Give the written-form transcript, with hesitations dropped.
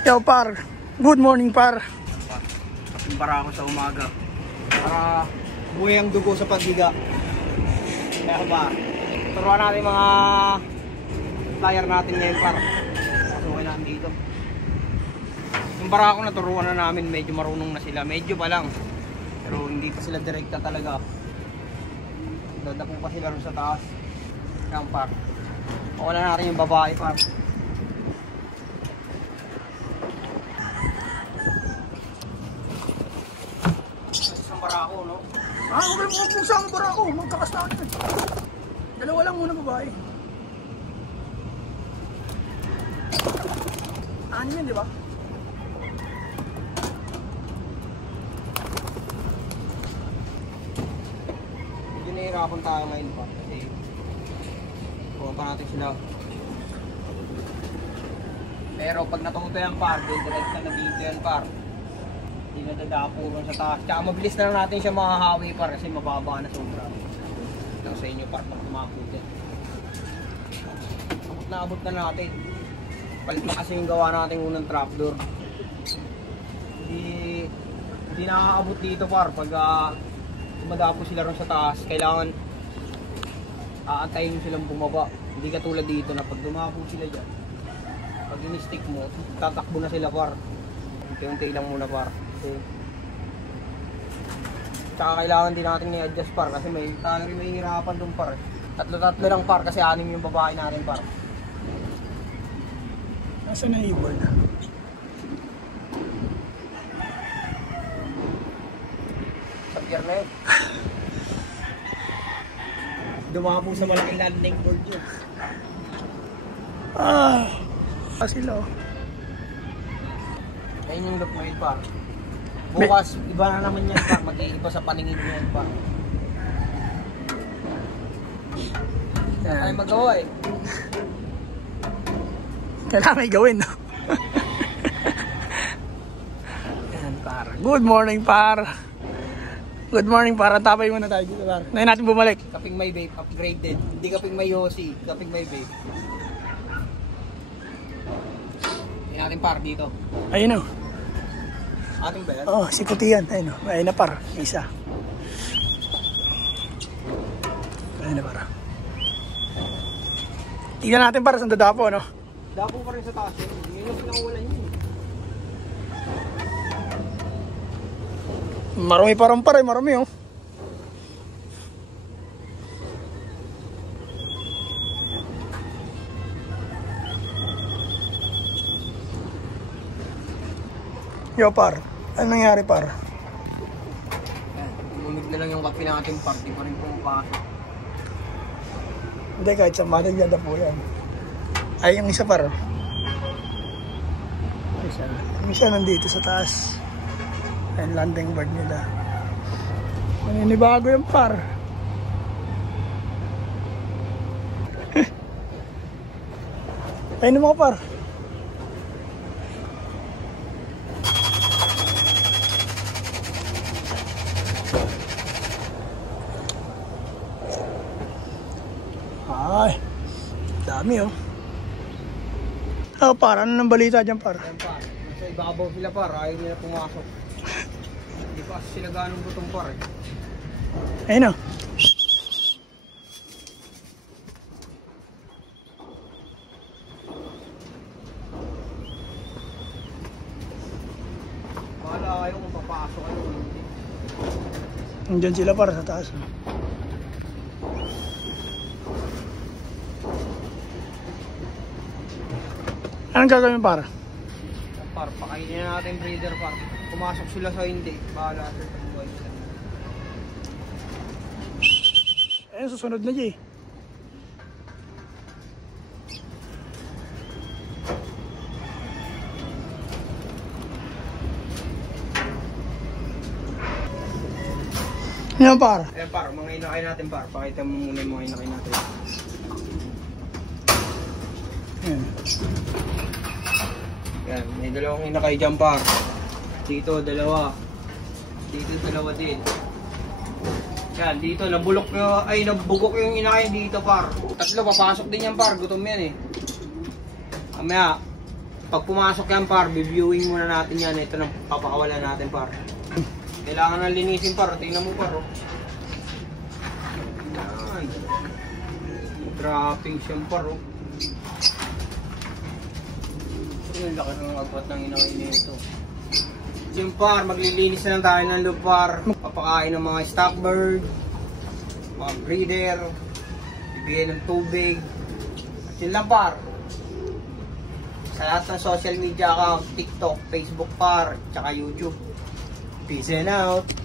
Yo par, good morning par. Para ako sa umaga para buhay ang dugo sa paghiga. Kaya ba, turuan natin mga flyer natin ngayon par. Pasukin natin dito. Yung barako na turuan na namin, medyo marunong na sila. Medyo pa lang, pero hindi pa sila direkta talaga. Dadapo pa sila rin sa taas. Yan par, wala natin yung babae par. Barako, no? Huwag mo kung saan barako, magkakastahan yun. Dalawa lang muna babae. Ano yun, di ba? Medyo nahihirapan tayo ngayon pa kasi buwan pa natin sila. Pero pag natuto yan par, direct na dito yan par. Hindi na dadapo rin sa taas. Tsaka mabilis na lang natin siya makahawi par kasi mababa na sobra. Ito sa inyo par pag tumakot yan. Naabot na natin. Palit na kasi yung gawa natin unang trapdoor. Hindi nakakaabot dito par pag madapo sila rin sa taas. Kailangan aantayin silang bumaba. Hindi katulad dito na pag dumapo sila dyan, pag in-stick mo, tatakbo na sila par. Unti-unti lang muna par. Okay. Tsaka kailangan din natin i-adjust par kasi tayo rin may hirapan dun par. Tatlo lang par kasi 6 yung babae natin par. Nasaan na ibon? Sa pier na yun. Dumapo sa malaking landing board yun. Sila oh. Ayun yung look mo yun par. Bukas, iba na naman yan par. Mag-iiba sa paningin mo yan par. Ay magawa eh. Kailangan may gawin, no? Yan par. Good morning par. Good morning par. Antabay muna tayo dito par. Ngayon natin bumalik. Kaping may vape, upgraded. Hindi kaping may Yossi, kaping may vape. Yan natin par dito. Ayun o. Ating ba yan? Oo, si puti yan. Ayun o. Ayun na par. Isa. Ayun na par. Tingnan natin para saan dadapo, no? Dapo pa rin sa taas yun. Yun yung pinakawalan yun. Marami pa rin par eh. Marami oh. Yo par. Ano nangyari par? Lumig na lang yung kape natin par. Di pa rin pumapasok. Hindi, kahit sa matig ganda po yan. Ay, yung isa par. Yung isa nandito sa taas. Ayun, landing board nila. Maninibago yung par. Ayun mo ka par. Ay, dami oh. Par, ano nang balita dyan par? Ayan par. Nasa ibabaw sila par. Ayaw nila pumasok. Hindi pa sila ganong butong par eh. Ayun oh. Bahala kayo kung papasok kayo. Nandiyan sila par sa taas. Anong gagawin par? Par, pakainin na natin breeder par. Pumasok sila sa hindi. Bahala sila sa buhay nila. Ayun, susunod na Jay. Yan par. Ayan par, mga inakay natin par. Pakita mo muna yung mga inakay natin. Yan. Yan, may dalawang inakay dyan par. Dito dalawa. Dito dalawa din. Yan, dito nabulok yung, ay nabugok yung inakay dito par. Tatlo, papasok din yan par. Gutom yan eh. Mamaya, Pag pumasok yan par, reviewing muna natin yan. Ito na papakawalan natin par. Kailangan na linisin par. Tingnan mo par. Oh. Yan. Dropping siyang par. Oh. Yung laki ng agwat ng inaini ito. Yung par, maglilinis na lang tayo ng loob par. Papakain ng mga stock bird, mga breeder, bibigyan ng tubig. At yun lang par. Sa lahat ng social media account, TikTok, Facebook par, tsaka YouTube. Peace and out!